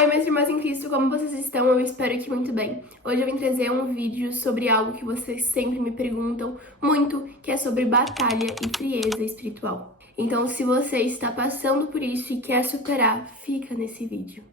Oi, meus irmãos em Cristo, como vocês estão? Eu espero que muito bem. Hoje eu vim trazer um vídeo sobre algo que vocês sempre me perguntam muito, que é sobre batalha e frieza espiritual. Então, se você está passando por isso e quer superar, fica nesse vídeo.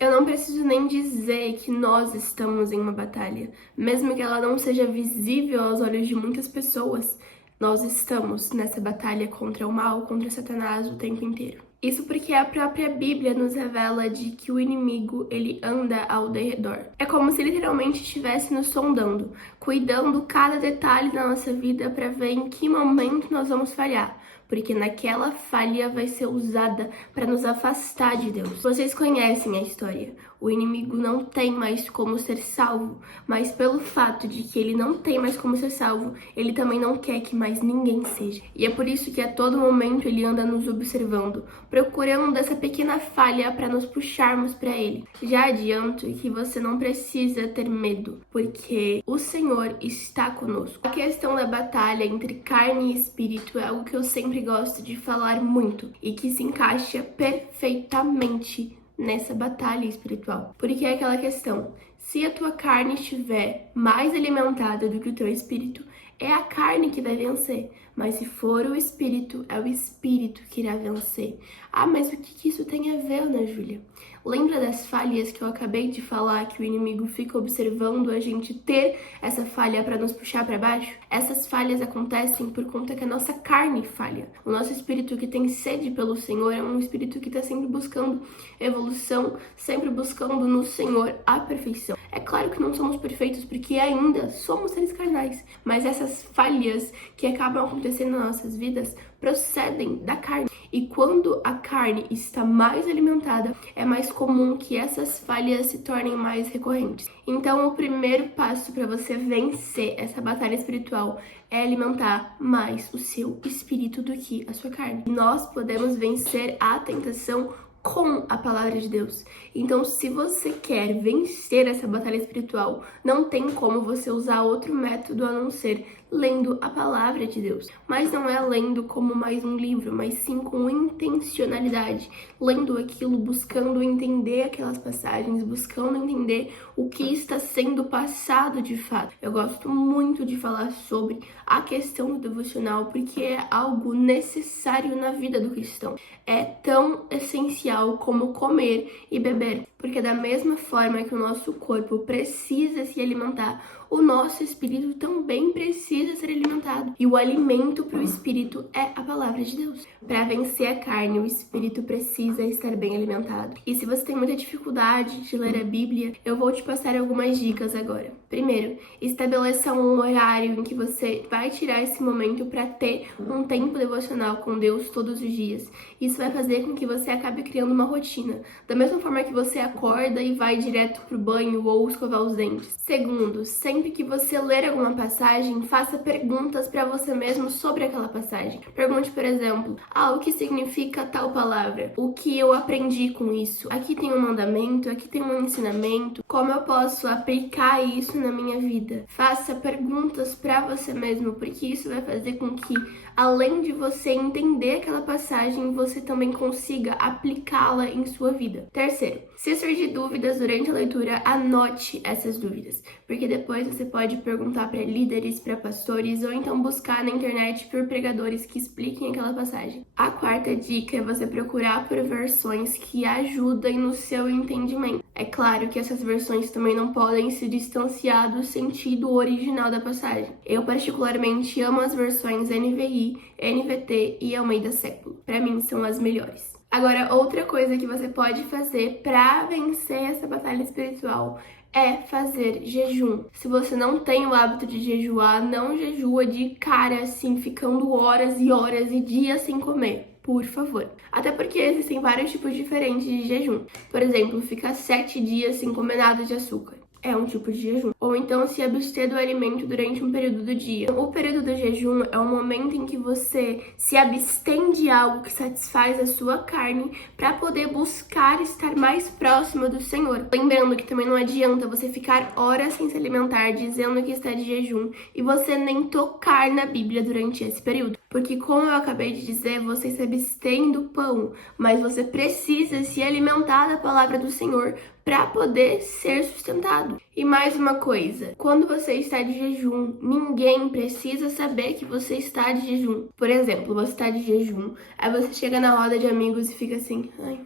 Eu não preciso nem dizer que nós estamos em uma batalha, mesmo que ela não seja visível aos olhos de muitas pessoas. Nós estamos nessa batalha contra o mal, contra Satanás o tempo inteiro. Isso porque a própria Bíblia nos revela de que o inimigo, ele anda ao derredor. É como se literalmente estivesse nos sondando, cuidando cada detalhe da nossa vida para ver em que momento nós vamos falhar, porque naquela falha vai ser usada para nos afastar de Deus. Vocês conhecem a história. O inimigo não tem mais como ser salvo, mas pelo fato de que ele não tem mais como ser salvo, ele também não quer que mais ninguém seja. E é por isso que a todo momento ele anda nos observando, procurando essa pequena falha para nos puxarmos para ele. Já adianto que você não precisa ter medo, porque o Senhor está conosco. A questão da batalha entre carne e espírito é algo que eu sempre gosto de falar muito e que se encaixa perfeitamente nessa batalha espiritual. Porque é aquela questão, se a tua carne estiver mais alimentada do que o teu espírito, é a carne que vai vencer. Mas se for o espírito, é o espírito que irá vencer. Ah, mas o que isso tem a ver, Ana Júlia? Lembra das falhas que eu acabei de falar, que o inimigo fica observando a gente ter essa falha para nos puxar para baixo? Essas falhas acontecem por conta que a nossa carne falha. O nosso espírito que tem sede pelo Senhor é um espírito que está sempre buscando evolução, sempre buscando no Senhor a perfeição. É claro que não somos perfeitos porque ainda somos seres carnais, mas essas falhas que acabam acontecendo nas nossas vidas procedem da carne. E quando a carne está mais alimentada, é mais comum que essas falhas se tornem mais recorrentes. Então, o primeiro passo para você vencer essa batalha espiritual é alimentar mais o seu espírito do que a sua carne. Nós podemos vencer a tentação com a palavra de Deus. Então, se você quer vencer essa batalha espiritual, não tem como você usar outro método a não ser lendo a palavra de Deus. Mas não é lendo como mais um livro, mas sim com intencionalidade, lendo aquilo, buscando entender aquelas passagens, buscando entender o que está sendo passado de fato. Eu gosto muito de falar sobre a questão do devocional, porque é algo necessário na vida do cristão. É tão essencial como comer e beber, porque da mesma forma que o nosso corpo precisa se alimentar, o nosso espírito também precisa ser alimentado. E o alimento para o espírito é a palavra de Deus. Para vencer a carne, o espírito precisa estar bem alimentado. E se você tem muita dificuldade de ler a Bíblia, eu vou te passar algumas dicas agora. Primeiro, estabeleça um horário em que você vai tirar esse momento para ter um tempo devocional com Deus todos os dias. Isso vai fazer com que você acabe criando uma rotina. Da mesma forma que você acorda e vai direto pro banho ou escovar os dentes. Segundo, sempre que você ler alguma passagem, faça perguntas para você mesmo sobre aquela passagem. Pergunte, por exemplo, o que significa tal palavra? O que eu aprendi com isso? Aqui tem um mandamento, aqui tem um ensinamento. Como eu posso aplicar isso na minha vida? Faça perguntas para você mesmo, porque isso vai fazer com que, além de você entender aquela passagem, você também consiga aplicá-la em sua vida. Terceiro, se surgir dúvidas durante a leitura, anote essas dúvidas, porque depois você pode perguntar para líderes, para pastores, ou então buscar na internet por pregadores que expliquem aquela passagem. A quarta dica é você procurar por versões que ajudem no seu entendimento. É claro que essas versões também não podem se distanciar do sentido original da passagem. Eu particularmente amo as versões NVI, NVT e Almeida Século. Para mim são as melhores. Agora, outra coisa que você pode fazer para vencer essa batalha espiritual é fazer jejum. Se você não tem o hábito de jejuar, não jejua de cara assim, ficando horas e horas e dias sem comer. Por favor. Até porque existem vários tipos diferentes de jejum. Por exemplo, ficar 7 dias sem comer nada de açúcar. é um tipo de jejum. Ou então se abster do alimento durante um período do dia. O período do jejum é o momento em que você se abstém de algo que satisfaz a sua carne para poder buscar estar mais próximo do Senhor. Lembrando que também não adianta você ficar horas sem se alimentar dizendo que está de jejum e você nem tocar na Bíblia durante esse período. Porque, como eu acabei de dizer, você se abstém do pão, mas você precisa se alimentar da palavra do Senhor para poder ser sustentado. E mais uma coisa, quando você está de jejum, ninguém precisa saber que você está de jejum. Por exemplo, você está de jejum, aí você chega na roda de amigos e fica assim, ai,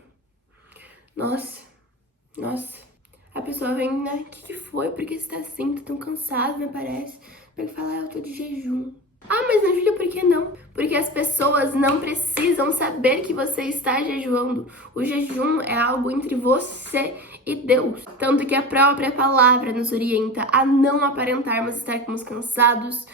nossa. A pessoa vem, né, o que foi? Por que você tá assim? Tá tão cansado, me parece. Pega e fala, eu tô de jejum. Ah, mas Ana Júlia, por que não? Porque as pessoas não precisam saber que você está jejuando. O jejum é algo entre você e Deus. Tanto que a própria palavra nos orienta a não aparentarmos estarmos cansados,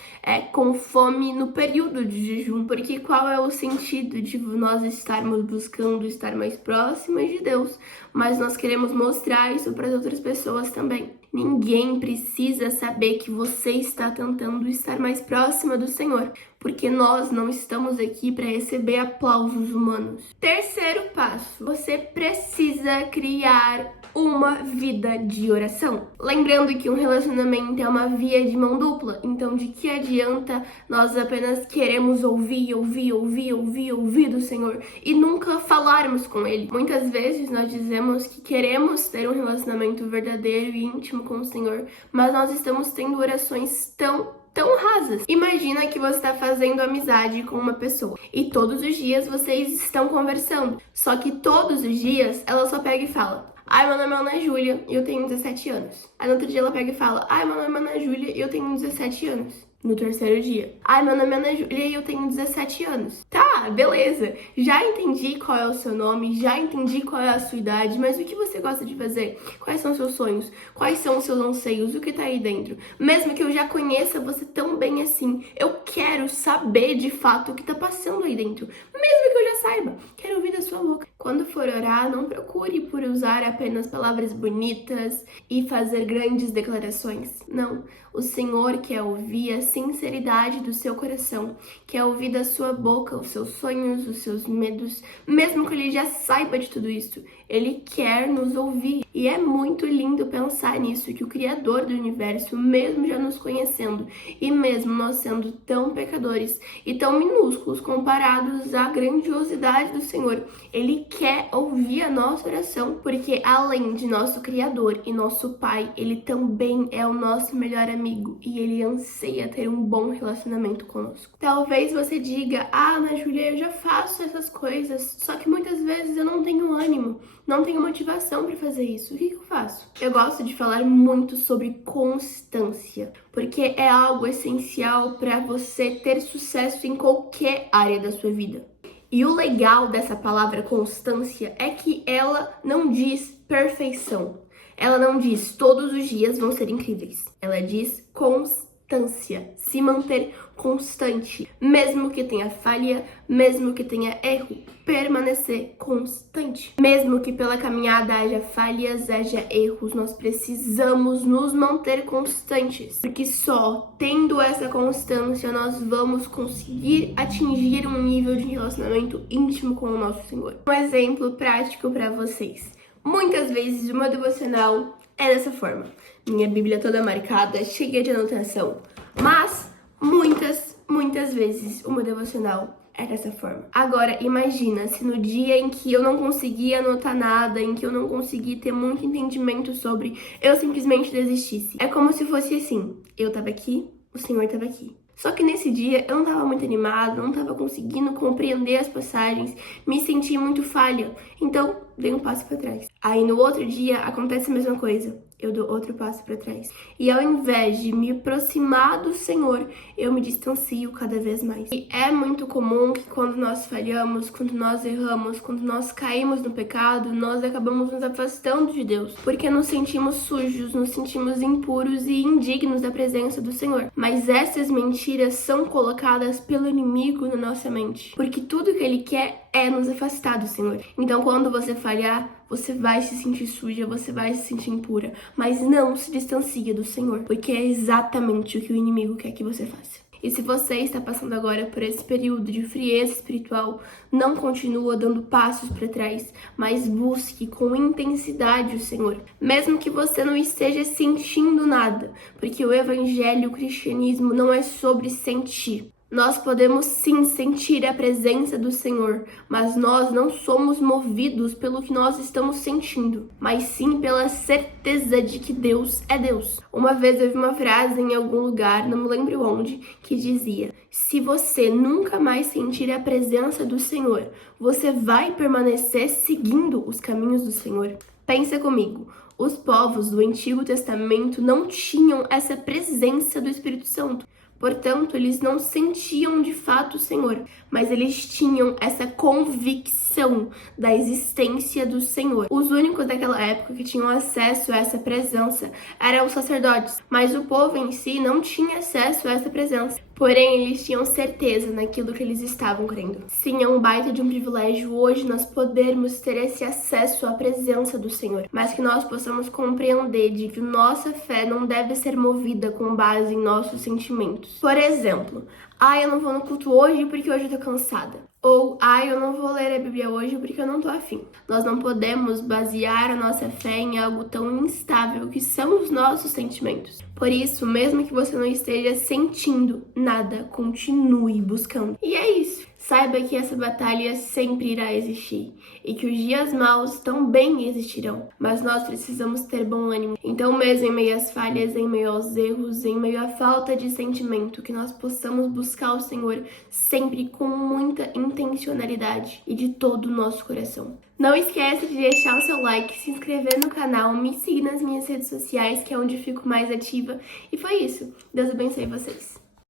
com fome no período de jejum. Porque qual é o sentido de nós estarmos buscando estar mais próximos de Deus? Mas nós queremos mostrar isso para as outras pessoas também. Ninguém precisa saber que você está tentando estar mais próxima do Senhor, porque nós não estamos aqui para receber aplausos humanos. Terceiro passo, você precisa criar uma vida de oração. Lembrando que um relacionamento é uma via de mão dupla, então de que adianta nós apenas queremos ouvir do Senhor e nunca falarmos com Ele? Muitas vezes nós dizemos que queremos ter um relacionamento verdadeiro e íntimo com o Senhor, mas nós estamos tendo orações tão rasas. Imagina que você está fazendo amizade com uma pessoa e todos os dias vocês estão conversando, só que todos os dias ela só pega e fala: ai, meu nome é Ana Júlia e eu tenho 17 anos. Aí no outro dia ela pega e fala: ai, meu nome é Ana Júlia e eu tenho 17 anos. No terceiro dia: ai, meu nome é Ana Júlia e eu tenho 17 anos. Tá, beleza. Já entendi qual é o seu nome, já entendi qual é a sua idade, mas o que você gosta de fazer? Quais são os seus sonhos? Quais são os seus anseios? O que tá aí dentro? Mesmo que eu já conheça você tão bem assim, eu quero saber de fato o que tá passando aí dentro. Mesmo que eu já saiba, quero ouvir da sua boca. Quando for orar, não procure por usar apenas palavras bonitas e fazer grandes declarações. Não, o Senhor quer ouvir a sinceridade do seu coração, quer ouvir da sua boca os seus sonhos, os seus medos, mesmo que ele já saiba de tudo isso. Ele quer nos ouvir. E é muito lindo pensar nisso, que o Criador do Universo, mesmo já nos conhecendo, e mesmo nós sendo tão pecadores e tão minúsculos comparados à grandiosidade do Senhor, Ele quer ouvir a nossa oração, porque além de nosso Criador e nosso Pai, Ele também é o nosso melhor amigo e Ele anseia ter um bom relacionamento conosco. Talvez você diga: ah, Ana Júlia, eu já faço essas coisas, só que muitas vezes eu não tenho ânimo, não tenho motivação para fazer isso. O que eu faço? Eu gosto de falar muito sobre constância, porque é algo essencial para você ter sucesso em qualquer área da sua vida. E o legal dessa palavra constância é que ela não diz perfeição. Ela não diz todos os dias vão ser incríveis. Ela diz constância, se manter constante, mesmo que tenha falha, mesmo que tenha erro, permanecer constante. Mesmo que pela caminhada haja falhas, haja erros, nós precisamos nos manter constantes, porque só tendo essa constância nós vamos conseguir atingir um nível de relacionamento íntimo com o nosso Senhor. Um exemplo prático para vocês. Muitas vezes o meu devocional é dessa forma. Minha Bíblia toda marcada, cheia de anotação. Mas muitas vezes o meu devocional é dessa forma. Agora, imagina se no dia em que eu não consegui anotar nada, em que eu não consegui ter muito entendimento sobre, eu simplesmente desistisse. É como se fosse assim: eu tava aqui, o Senhor tava aqui. Só que nesse dia eu não tava muito animada, não tava conseguindo compreender as passagens, me senti muito falha. Então, dei um passo para trás. Aí no outro dia acontece a mesma coisa. Eu dou outro passo para trás. E ao invés de me aproximar do Senhor, eu me distancio cada vez mais. E é muito comum que quando nós falhamos, quando nós erramos, quando nós caímos no pecado, nós acabamos nos afastando de Deus, porque nos sentimos sujos, nos sentimos impuros e indignos da presença do Senhor. Mas essas mentiras são colocadas pelo inimigo na nossa mente, porque tudo que ele quer é nos afastar do Senhor. Então, quando você falhar, você vai se sentir suja, você vai se sentir impura, mas não se distancie do Senhor, porque é exatamente o que o inimigo quer que você faça. E se você está passando agora por esse período de frieza espiritual, não continua dando passos para trás, mas busque com intensidade o Senhor. Mesmo que você não esteja sentindo nada, porque o evangelho, o cristianismo não é sobre sentir. Nós podemos sim sentir a presença do Senhor, mas nós não somos movidos pelo que nós estamos sentindo, mas sim pela certeza de que Deus é Deus. Uma vez eu vi uma frase em algum lugar, não me lembro onde, que dizia: se você nunca mais sentir a presença do Senhor, você vai permanecer seguindo os caminhos do Senhor? Pensa comigo. Os povos do Antigo Testamento não tinham essa presença do Espírito Santo. Portanto, eles não sentiam de fato o Senhor, mas eles tinham essa convicção da existência do Senhor. Os únicos daquela época que tinham acesso a essa presença eram os sacerdotes, mas o povo em si não tinha acesso a essa presença. Porém, eles tinham certeza naquilo que eles estavam crendo. Sim, é um baita de um privilégio hoje nós podermos ter esse acesso à presença do Senhor, mas que nós possamos compreender de que nossa fé não deve ser movida com base em nossos sentimentos. Por exemplo, eu não vou no culto hoje porque hoje eu tô cansada. Ou, eu não vou ler a Bíblia hoje porque eu não tô afim. Nós não podemos basear a nossa fé em algo tão instável que são os nossos sentimentos. Por isso, mesmo que você não esteja sentindo nada, continue buscando. E é isso. Saiba que essa batalha sempre irá existir e que os dias maus também existirão, mas nós precisamos ter bom ânimo. Então, mesmo em meio às falhas, em meio aos erros, em meio à falta de sentimento, que nós possamos buscar o Senhor sempre com muita intencionalidade e de todo o nosso coração. Não esqueça de deixar o seu like, se inscrever no canal, me seguir nas minhas redes sociais, que é onde eu fico mais ativa. E foi isso. Deus abençoe vocês.